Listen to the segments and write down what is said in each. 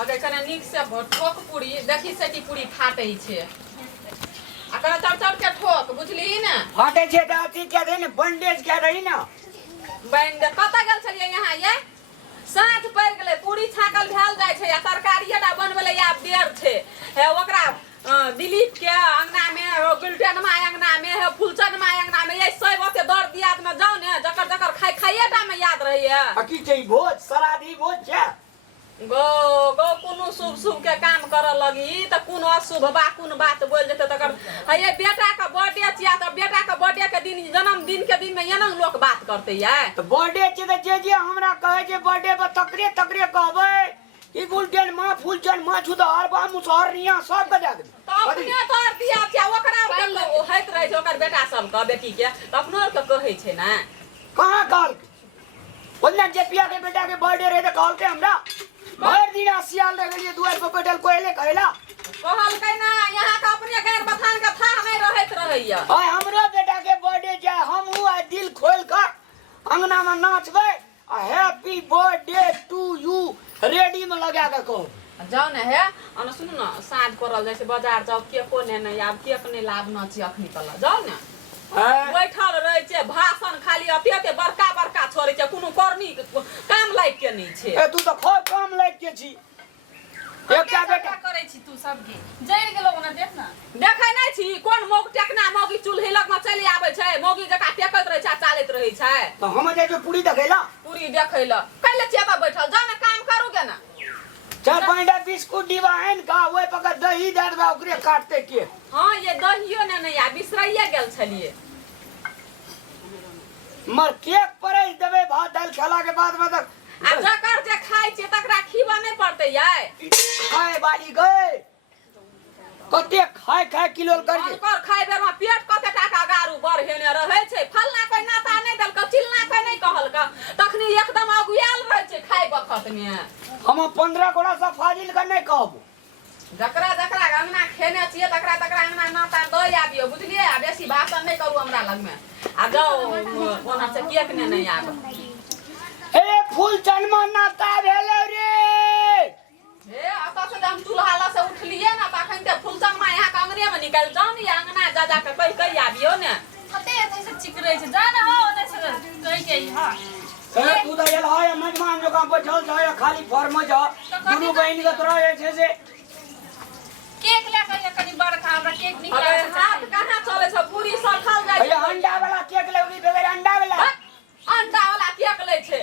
अगर कने नीक से ठोक पूरी देखी से कि पूरी फाटै छै आ कने चढ़ के ठोक बुझली ने फाटे छै त अथी के दे ने बैंडेज के रही ना बैंड कतऽ गेल छलियै यहाँ ये साँझ पड़ि गेलै पूरी छाकल भेल जाइ छै आ तरकारिये टा बनबै लए आब देर छै हे ओकरा दिलीप के अंगना में गुलटेन माय अंगना में है फुलचंद माय अंगना में ये सब ओते दर दियाद में जाओ ने जकर जकर खाइए टा में याद रहिए की छै भोज श्राद्धी भोज छै गो गो कोनो शुभ शुभ के काम करऽ लगी त कोन अशुभ बा कोन बात बोल जेते तकर हे बेटा के बर्थडे छिया त बेटा के बर्थडे के दिन जन्मदिन के दिन में एना लोग बात करते ये त बर्थडे छै त जे हमरा कहे छै बर्थडे पर तकरे तकरे कहबै ई गुलटेन मां फुलचंद मां छुदर बा मुसहरिया सब के जाद त अपने तोर दिया छिया ओकरा के होइत रहे छै ओकर बेटा सब के बेटी के त अपनो के कहै छै ना कहां कहल ओन्ना जेपिया के बेटा के बर्थडे रहे त कहलके हमरा भर दिन सियाल रह गेलिए दुआर पर बैठल कोइले कहला कहलकै ना यहाँ के अपने गैर बथान के था नहीं रहत रहैया हाय हमरो बेटा के बर्थडे छै हमहु आ दिल खोल के अंगना में नाचबै आ happy birthday to you ready में लगा के कहो जाओ ना है अन सुनु ना साँझ पड़ल जाय छै बाजार जाओ केको ने आब केक ने लाबना छी अखनी तला जाओ ना बैठल रहे छै भाषण खाली अते बड़का बड़का छोड़े छै कोनो करनी काम लायक के नहीं छै ए तू तो खूब काम लायक के छी एकटा बेटा करे छी तू सब के जइर गेलो ना देख ना देखै नै छी कोन मोग टेकना मोगी चूल्ही लग में चली आबै छै मोगी जका टेकत रहे छै चालैत रहे छै तो हम जे जो पूरी देखैला पूरी देखैला कैले चेता बैठल जा ना काम करू के ना चार पांडा बिस्कुट डिवाइन का ओए पका दही दे दबा ओकरे काटते के हां ये दहियो ने या बिसराइए गेल छलिए मर केक परे देबे भात दाल खेला के बाद में तक आ जकर जे खाइ छै तकरा खीबा नै पड़तै ये खाए बाली गए कते खाए खाए किलो कर जे कर खाइ बेर में पेट कते टाका गारू बढ़ेने रहे छै फलना कोई नाता नै देल क चिलना कोई नै कहल क तखनी एकदम अगुयाल रहे छै खाइ बखत में हम 15 गोड़ा से फाजिल कर नै कहब जकरा जकरा अंगना खेने छिए तकरा तकरा अंगना नाता दय आबियो बुझलिए आ बेसी भाषण नै करू हमरा लग में आ जाओ ओना से केक ने नै आब ए फूल चनमा नाता भेले रे हे अत से हम चूल्हा ला से उठलिए ना तखन ते फुलचंद मां यहाँ के अंगने में निकल जाओ ने अंगना जा जा के कहि आबियो ने कते एते से चिकरै छै जा ना हो ओने से कहि के हां ए तू त गेल हाय मेजबान जो काम बैठल छ खाली फॉर्म जा दुनु बहिन के तोरा जे से केक ले के कनी बड़का हमरा केक निकला अरे हाथ कहां चले छ पूरी सखल जाय भैया अंडा वाला केक लेउनी बगैर अंडा वाला केक ले छै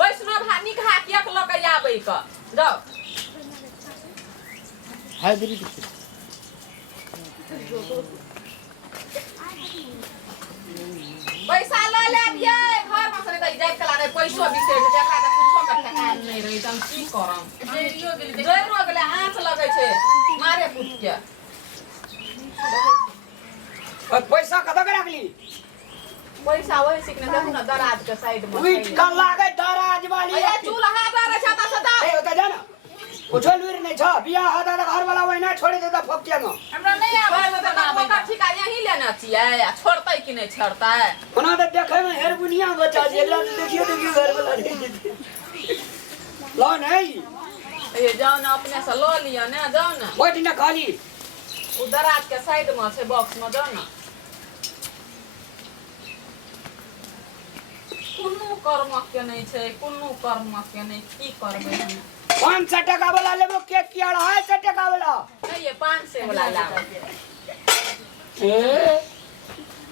वैष्णव भानी खा केक ल के आबै क जाओ हाय दीदी पैसा ल लेबिए घर में से दई जाय के लागे पैसो बिसैर छै एकरा त कुछो के ठेकान नै रही त हम की करम जइरो गेले आंच लगे छै मारे फुट के पैसा कत के रखली पैसा वही सिकने देखू ना दराज के साइड में उठ का लागे दराज वाली ये चूल्हा बारे छता सदा ए ओता जाना उछल वीर नहीं छ बियाह हदा घर वाला वही छोड़ देता फक्तिया में हमरा नै आबै त ना आबै ठिका यही लेना छिए आ छोड़तै कि नहीं छोड़तै ओना त देखे में हेर बुनिया बचा जेला देखियो घर वाला लो नहीं ये जाओ ना अपने से लो लिया ना जाओ ना बैठ ना खाली उ दराज के साइड में छै बॉक्स में जाओ ना कुनु कर्म के नहीं छै कुनु कर्म के नहीं की करबे हम 500 टका वाला लेबो केक की 250 टका वाला नहीं ये 500 वाला लाओ ए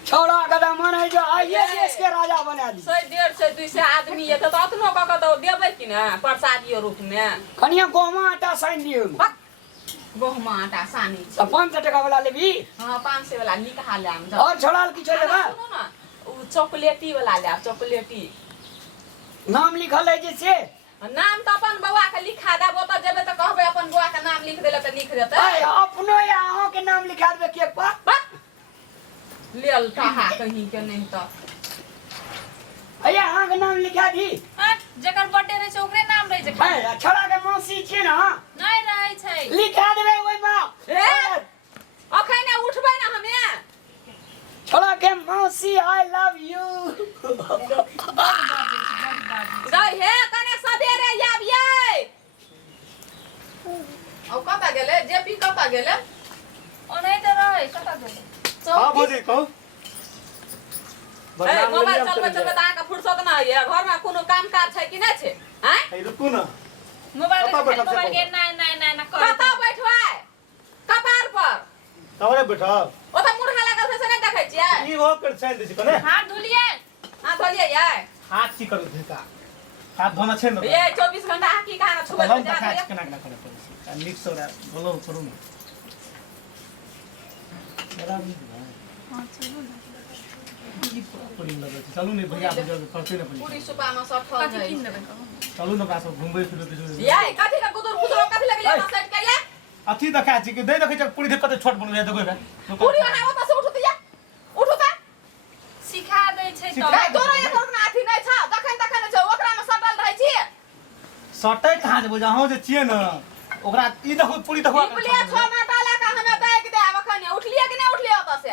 छोड़ा कदा मन है जो आइए देश के राजा बना दी 100 150 200 आदमी ये तो अतनो क तो देबै कि ना प्रसादी रूप में कनिया गोमा आटा साइन दियो गहुमा आटा सानी तो 500 टका वाला लेबी हां 500 वाला निकाह ले हम जाओ और छोड़ाल की चलेगा सुनो ना उ चॉकलेटी वाला ले चॉकलेटी नाम लिखल है जैसे नाम तो अपन बउआ के लिखा देबो त जेबे त कहबे अपन बउआ के नाम लिख देले त लिख देतै ए अपनो या अहो के नाम लिखा देबे केक पर लेल कहा कहीं के नहीं त अया अहाँ के नाम लिखा दी जकर बर्थडे रहे छै ओकरे नाम रहे छै ए छोड़ा के मौसी छी ना नै रहे छै लिखा देबे ओइ में ए अखन उठबै ना हमे छोड़ा के मौसी आई लव यू गई हे कने सबेरे आबिए कता गेले ओने त रहे कता गेले हां भौजी कहू ए मोबाइल चलबे चलबे त आके फुर्सत ना होइए घर में कोनो काम काज छै कि नहीं छै हैं ए रुकू ना मोबाइल कता बैठल छै मोबाइल के ना कर कता बैठवाय कपार पर तवरे बैठल ओ त मुर्गा लागल से नहीं देखै छियै ई हो कर छान दै छी कने हाथ धुलिए हां धोलिए ये हाथ की करू धिका हाथ धोना छै न ये 24 घंटा की कहां छुबे हम जा त केना केना करे पड़ै छै मिक्स ओरा बोलो करू ना मेरा भी हां चलो ना पूरी लगे छै चलू ने भैया बुझल करते न पड़ी पूरी सुपा में सब ठल कथि जाय किन देबै कहू चलू न बास घुमबै फिरै दिस ये कथि का गुदर गुदर कथि लगले ना साइड के ये अथी देखा छी कि दे देखै छ पूरी देख कते छोट बनबै देखबै बे पूरी वहां ओता से उठत ये उठता सिखा दै छै त नहीं तोरा ये तोर ना अथी नहीं छ दखन छै ओकरा में सटल रहै छी सटै कहाँ जे बुझा हो जे छिए न ओकरा ई देखो पूरी देखो निकलिए 6 घंटा लगा हमें बैग दे अखन उठलिए कि नहीं उठलिए ओता से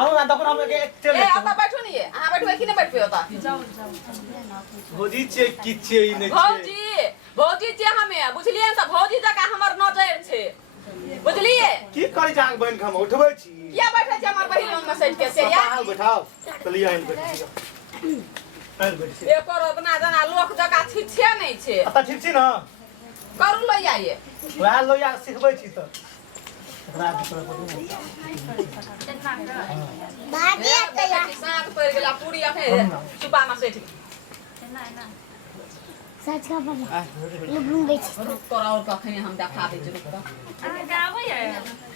आउ ना देखो हम के चल ए ओता बैठो नहीं है हां बैठबे कि नहीं बैठबे ओता जाऊ भौजी छिए की छिए ई नै छिए भौजी जे हमें बुझलिए त भौजी जका हमर नजर छै बुझलिए की करै छै आंग बहन के हम उठबै छी किया बैठे छै हमर बहिन लंग में सैठ के से या हाल बैठाओ चलिए आइन बैठ आइन बैठ छी एकर अपना जना लोक जका छिछे नहीं छै अता ठीक छी न करू ल आइए वहा लोया सिखबै छी त ओकरा भी करे पड़ू बाजी त या साथ पड़ गेला पूरी अखे सुपा में सैठ ना सच का पता लुबुन बेच रुक तोरा और कखनी हम देखा दे रुक त अहाँ गाबै है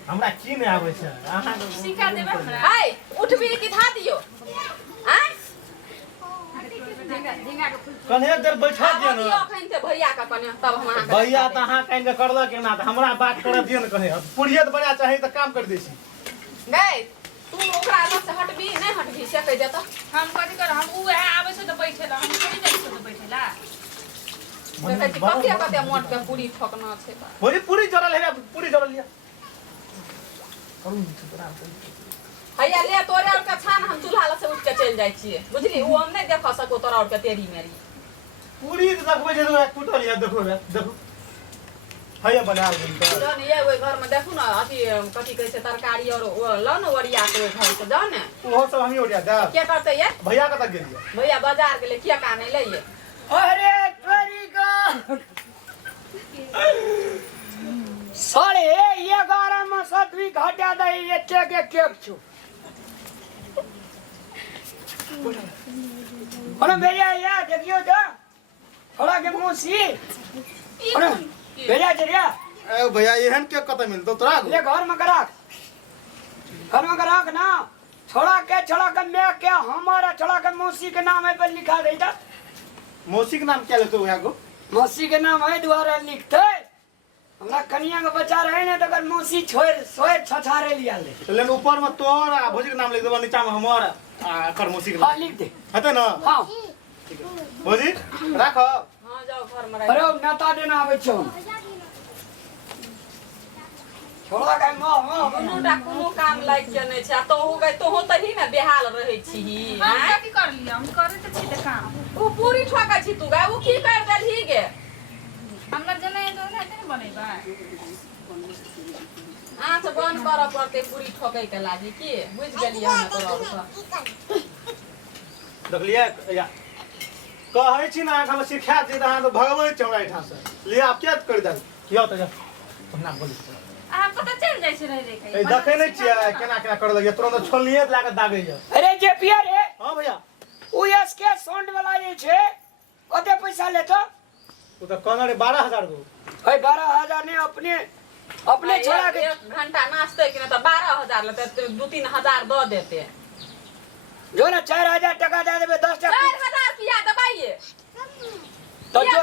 हमरा की नै आबै छै अहाँ सिखा देबै हमरा आई उठबी कि धा दियो हैं कन्हे देर बैठा दियो दियो न अखन ते भैया का कने तब हम अहाँ भैया त अहाँ काइन के करलक केना त हमरा बात कर दियो न कन्हे पुड़िये त बना चाहे त काम कर दै छी गए तू ओकरा लग से हटबी नहीं हटबी से कह देता हम कथि कर हम उ आबै छै त बैठेला हम थोड़ी जाइ छै त बैठेला देखै छी कते कते मोट के पूरी ठोकना छै भौजी पूरी जरल है पूरी जरल लिया करू तोरा हैया ले तोरे और के छान हम चूल्हा लग से उठ के चल जाय छिए बुझली उ हम नहीं देख सको तोरा और के तेरी मेरी पूरी देखबै जे टूटल है देखो देखो हैया बना लेन त जन ये ओइ घर में देखू ना अथी कथी कहै छै तरकारी और ल न ओरिया के ओइ घर से जान ओहो सब हमी ओरिया दा के करते ये भैया कत गेलिए भैया बाजार गेले किया का नहीं लइए अरे तोरी का 11:30 में सतवी घटा दे एते के केक छु अरे भैया या देखियो तो थोड़ा के मौसी अरे भैया जरिया ए भैया एहन के कत मिलतो तोरा ले घर में कराक ना छोड़ा के मैं के हमारा छोड़ा के मौसी के नाम है पर लिखा दे दा मौसी के नाम क्या लेतो भैया को मौसी के नाम है द्वारा लिखते हमरा कनिया के बच्चा रहे ने तो अगर मौसी छोड़ सोए छछारे लिया ले लेकिन ऊपर में तोर आ भौजी के नाम लिख देबा नीचा में हमर आ कर मौसी के हाँ नाम लिख दे हते न हाँ भौजी राखो हां जाओ घर में अरे रह नाता देना आवे छौ छोड़ा के मां कोनो काम लाग के नहीं छै तो हो गए तो हो तही ना बेहाल रहै छी हम कथि कर लिया हम करे त छी त काम तू पूरी ठोका छी तू गा वो की कर देलही गे हमरा जने तो नहीं बनेबा आँच बंद कर पड़ते पूरी ठोकै के लागी की बुझ गेलियै हम तोरा और देखलिए या कहै छी ना हम सिखा दी अहाँ तो भगवै चौड़ा ठाम से ले आप क्या कर दल किया त जा ना बोली अहाँ पता चल जाइ छै रह रे ए देखै नै छियै केना केना कर लगे तुरंत छोलिए लाके दागै जा अरे जे पिया रे हां भैया उ एसके साउंड वाला जे छे कते पैसा लेतो उ त कहना रे 12000 गो भाई 12000 ने अपने छोड़ा के 1 घंटा नाचते कि ना तो 12000 लेते 2-3 हजार दे देते जो ना 4000 टका दे देबे 10 टका 4000 किया दबाइए तो जो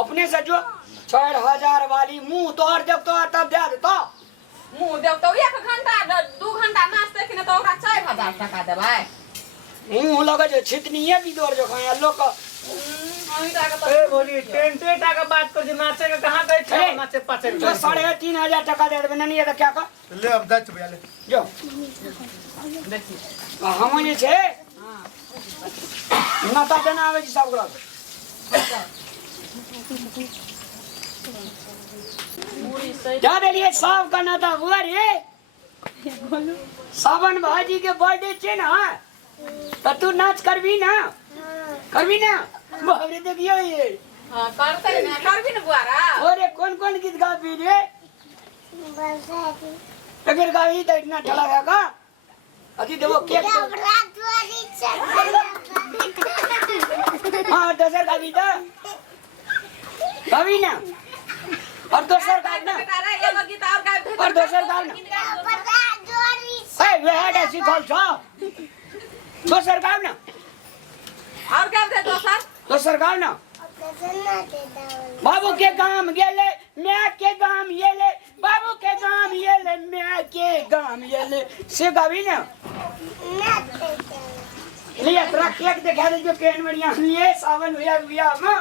अपने से जो 4000 वाली मुंह तोड़ जब तो तब दे दे तो मुंह देव तो 1 घंटा 2 घंटा नाचते कि ना तो ओकरा 4000 टका देबै मुंह लगे जे छितनीए भी दौड़ जो खाया लोग ए भौजी टेंटे टाका बात कर जे नाचे के कहां गए छे नाचे पाचे जो 3500 टका दे देबे नहीं है तो क्या कर ले अब दच भैया ले जो देखी हम जे छे हां नाता देना आवे जी सब पूरी सही क्या दिलिए सब का नाता हुआ रे सावन भाजी के बर्थडे छे ना तो तू नाच करबी ना बाबरे देखियो ये हाँ, करते ना करबी ना बुआरा अरे कौन गीत गाबी रे अगर गावी तो इतना ठला है का अभी देखो केक हाँ दोसर गावी तो गावी ना और दोसर गाव ना बेटा रे एगो गीत और गाबि और दोसर गाव ना ए वेहडा सिखल छ दोसर गाव ना और गाबि दे दोसर गाव ना बाबू के गाम गेले मैं के गाम येले बाबू के गाम येले मैं के गाम येले से गावी ना लिया तोरा केक दिखा दे जो केन बढ़िया लिए सावन भैया में